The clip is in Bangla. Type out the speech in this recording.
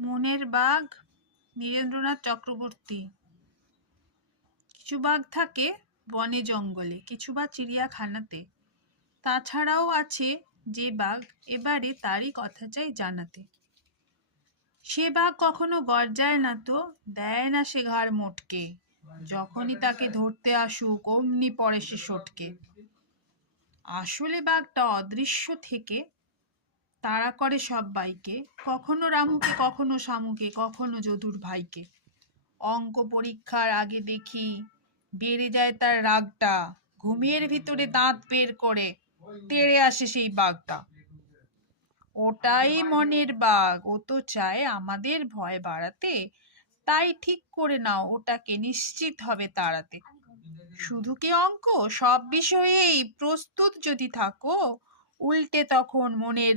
মনের বাঘ নীরেন্দ্রনাথ চক্রবর্তী। কিছু বাঘ থাকে বনে জঙ্গলে, কিছু বা চিড়িয়াখানাতে। তাছাড়াও আছে যে বাঘ, এবারে তারই কথা চাই জানাতে। সে বাঘ কখনো গর্জায় না তো, দেয় না সে ঘাড় মোটকে, যখনই তাকে ধরতে আসুক অমনি পড়ে সে সটকে। আসলে বাঘটা অদৃশ্য থেকে তাড়া করে সব্বাইকে, কখনো রামুকে, কখনো শামুকে, কখনো যদুর ভাইকে। অঙ্ক পরীক্ষার আগে দেখি বেড়ে যায় তার রাগটা, ঘুমের ভিতরে দাঁত বের করে তেড়ে আসে সেই বাঘটা। ওটাই মনের বাঘ, ও তো চায় আমাদের ভয় বাড়াতে, তাই ঠিক করে নাও ওটাকে নিশ্চিত হবে তাড়াতে। শুধু কি অঙ্ক, সব বিষয়েই প্রস্তুত যদি থাকো, উল্টে তখন মনের